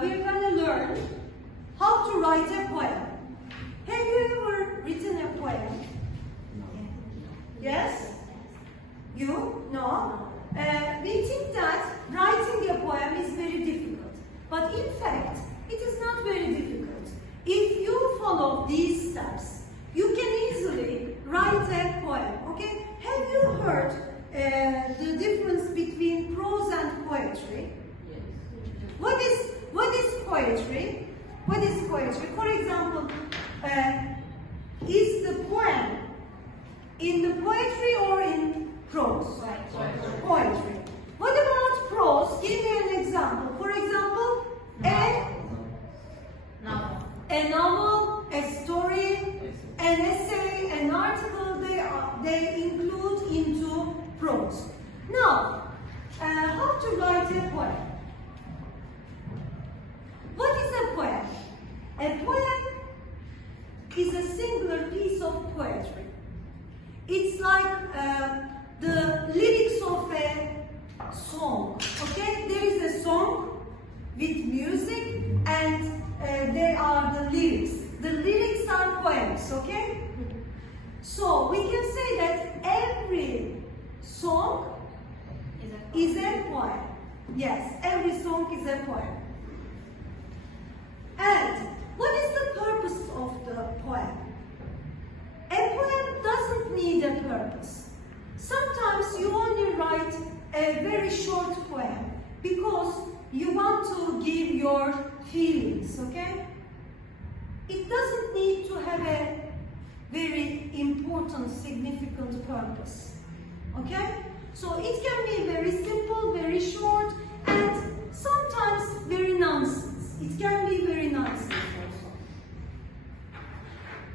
we're going to learn how to write a poem. Have you ever written a poem? Yes? You? No? We think that writing a poem is very difficult. But in fact, it is not very difficult. If you follow these steps, you can easily write a poem. Okay? Have you heard the difference between prose and poetry? Yes. What is poetry? What is poetry? For example, is the poem in the poetry or in prose? Poetry. What about prose? Give me an example. For example, a novel, a story, an essay, an article, they include into prose. Now, how to write a poem? What is a poem? A poem is a singular piece of poetry. It's like the lyrics of a song. Okay, there is a song with music, and there are the lyrics. The lyrics are poems. Okay, so we can say that every song is a poem. Yes, every song is a poem. And what is the purpose of the poem? A poem doesn't need a purpose. Sometimes you only write a very short poem because you want to give your feelings, okay? It doesn't need to have a very important, significant purpose, okay? So it can be very simple, very short, and sometimes very nonsense. It can be very nonsense also.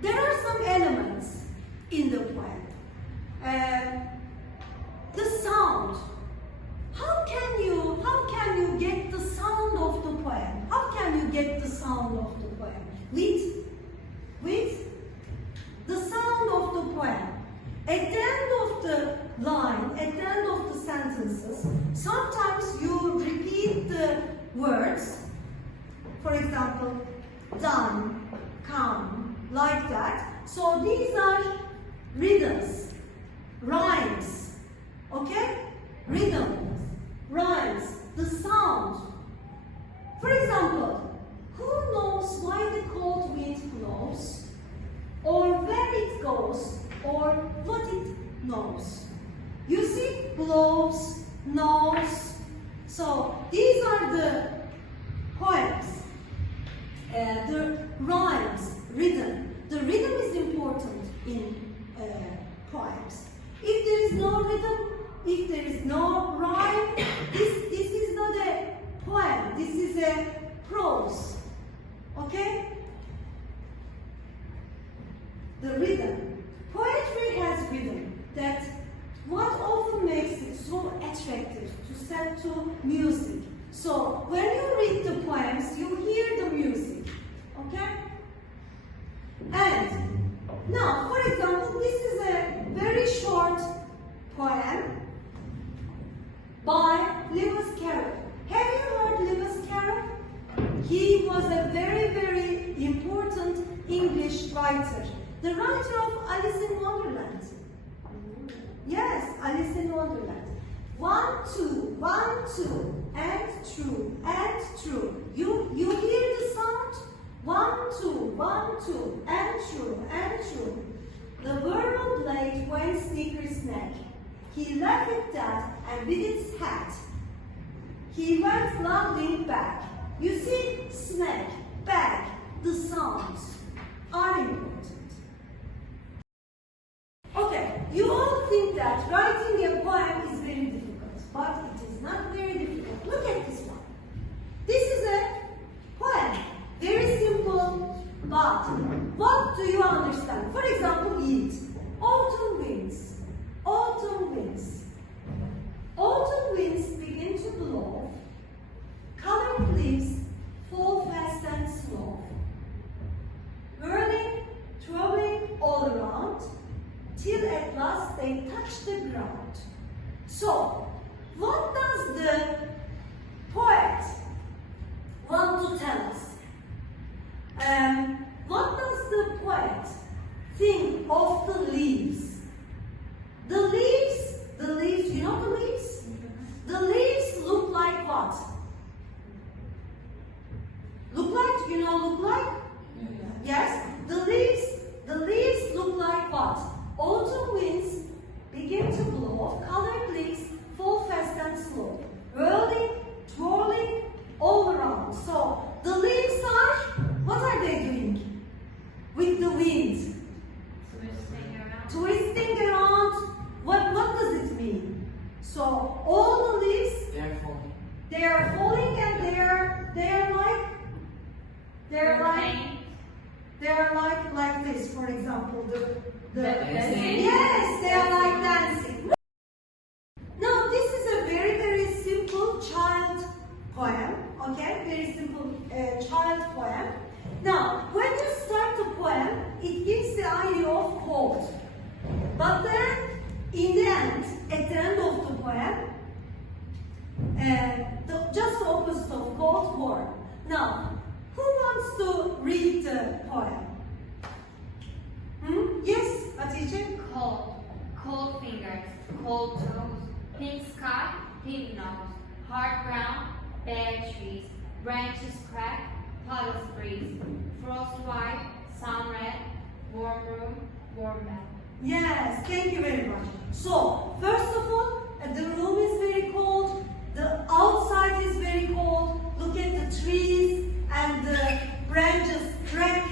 There are some elements in the poem. The sound. How can you get the sound of the poem? How can you get the sound of the poem? With the sound of the poem. At the end of the line, at the end of the sentences, sometimes you repeat the words. For example, done, come, like that. So these are rhythms, rhymes, okay? Rhythms, rhymes, the sound. For example, who knows why the cold wind blows, or where it goes, or what it knows? You see, blows, knows. So these are the poems. The rhymes, rhythm. The rhythm is important in poems. If there is no rhythm, if there is no rhyme, this is not a poem. This is a prose. Okay? The rhythm. Poetry has rhythm. That's what often makes it so attractive to set to music. So when you read the poems, you hear the music. Okay? And now, for example, this is a very short poem by Lewis Carroll. Have you heard Lewis Carroll? He was a very, very important English writer. The writer of Alice in Wonderland. Yes, Alice in Wonderland. 1, 2, 1, 2, and true, and true. You hear the sound? 1, 2, 1, 2, and true, and true. The world played when Snickers snack. He laughed at that, and with its hat, he went loudly back. You see, snack, back, the sounds are important. Okay, you all think that writing a poem is very difficult, but it is not very difficult. Look at this one. This is a poem, very simple, but what do you understand? For example, eat. Autumn winds, autumn winds. Autumn winds begin to blow, colored leaves fall fast and slow, whirling, twirling all around, till at last they touch the ground. So, what does the poet want What does the poet think of the leaves? The leaves, you know the leaves? The leaves look like what? Look like? Yes? The leaves look like what? Autumn winds begin to blow, colored leaves fall fast and slow, whirling, twirling all around. So, the leaves are, what are they doing with the wind? Twisting around. What does it mean? So, all the leaves, they are falling and they are like this, for example. Yes, they are like dancing. Now, this is a very, very simple child poem, okay? Very simple child poem. Now, when you start the poem, it gives the idea of cold. But then, in the end, at the end of the poem, just the opposite of cold, warm. Now, who wants to read the poem? Yes, Hatice? Cold fingers, cold toes, pink sky, pink nose, hard ground, bare trees, branches crack, puddles freeze, frost white, sun red, warm room, warm bed. Yes, thank you very much. So, first of all, the room is very cold, the outside is very cold, look at the trees and the branches crack,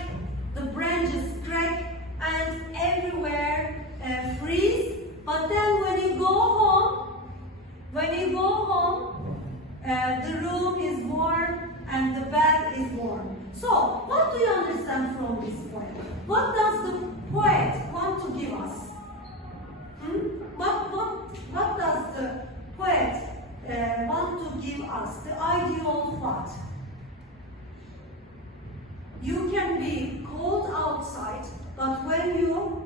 and everywhere freeze. But then when you go home, the room is warm and the bed is warm. So, what do you understand from this poem? What does the poet want to give us? What does the poet want to give us? The idea of what? You can be cold outside, but when you...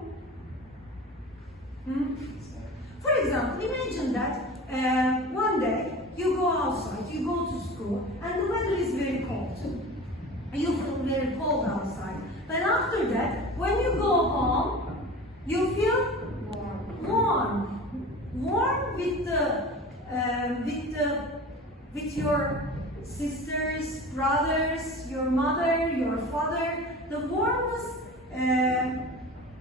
For example, imagine that one day you go outside, you go to school, and the weather is very cold. You feel very cold outside. But after that, when you go home, you feel warm with your sisters, brothers, your mother, your father. The warmth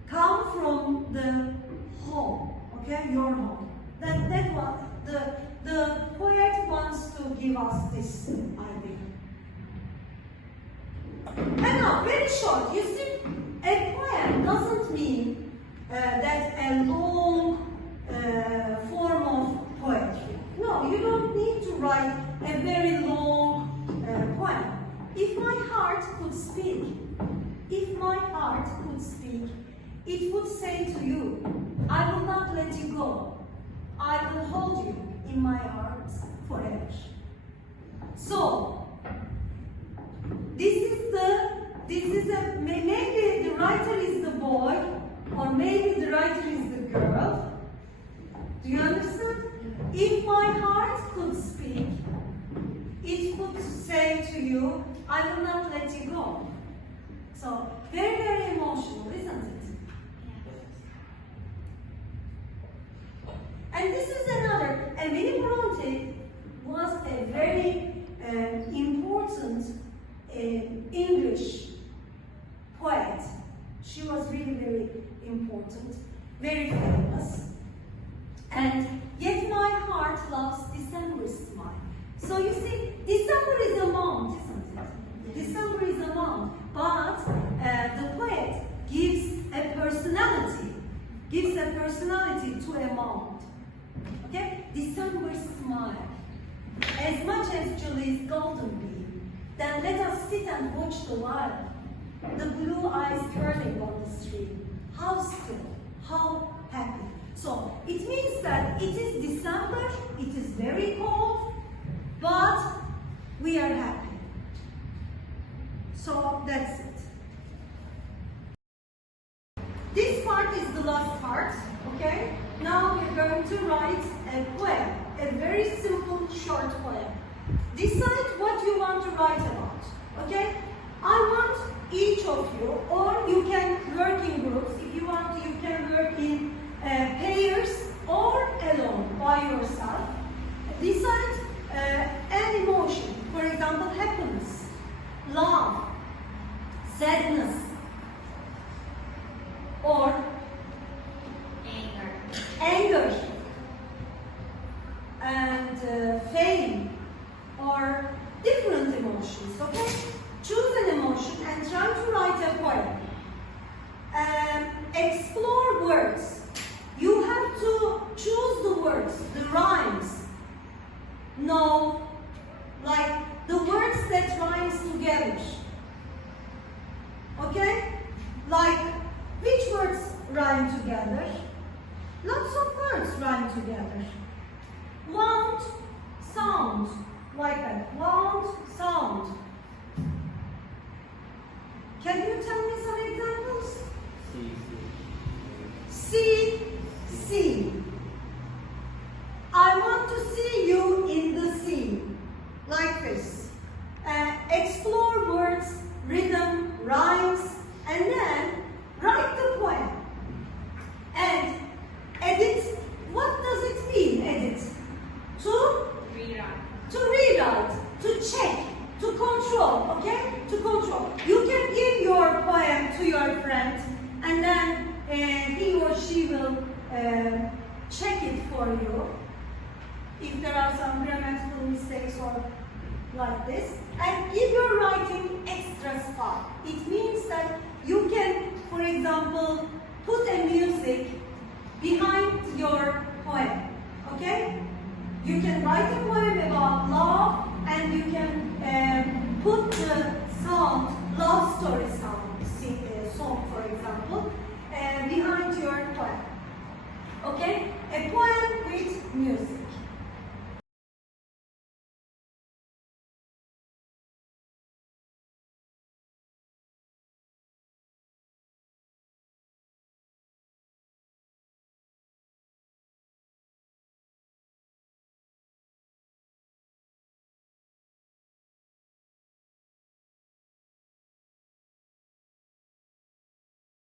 come from the home, okay, your home. That's what the poet wants to give us this idea. And now, very short, you see, a poem doesn't mean that a long form of poetry. No, you don't need to write a very long poem. If my heart could speak, it would say to you, I will not let you go. I will hold you in my arms forever. So, maybe the writer is the boy, or maybe the writer is the girl. Do you understand? If my heart could speak, it would say to you, I will not let you go. So, very, very emotional, isn't it? And this is another, and William Bronte was a very important English poet. She was really very important, very famous. And yet my heart loves December's smile. So you see, December is a month, isn't it? December is a month, but the poet gives a personality to a month. Okay? December's smile. As much as Julie's golden beam, then let us sit and watch the wild, the blue eyes curling on the stream. How still, how happy. So, it means that it is December, it is very cold, but we are happy. So, that's it. This part is the last part, okay? Now we're going to write a poem, a very simple, short poem. Decide what you want to write about, okay? I want of you, or you can work in groups. If you want to, you can work in pairs or alone by yourself. Decide an emotion. For example, happiness, love, sadness, or anger, and fame, or different emotions, okay? Choose an emotion and try to write a poem. Explore words. You have to choose the words, the rhymes. Know, like the words that rhymes together. Okay? Like, which words rhyme together? Lots of words rhyme together. Want, sound, like that. Want, sound. Can you tell me some examples? See, see. I want to see you in the sea. Like this. Explore words, rhythm, rhymes, and then write the poem. And edit. What does it mean, edit? To rewrite, to check, to control, okay? To control. You can give your poem to your friend, and then he or she will check it for you if there are some grammatical mistakes or like this. And if you're writing extra stuff, it means that you can, for example, put a music behind your poem, okay? You can write a poem about love, and you can put the sound, love story sound, song, for example, behind your poem. Okay? A poem with music.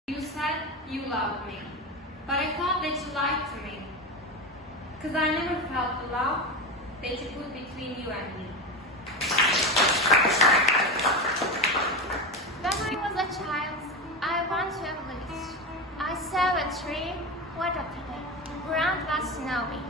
You said you loved me, but I thought that you lied to me. Because I never felt the love that you put between you and me. When I was a child, I went to a village. I saw a tree with a pity. Ground was snowy.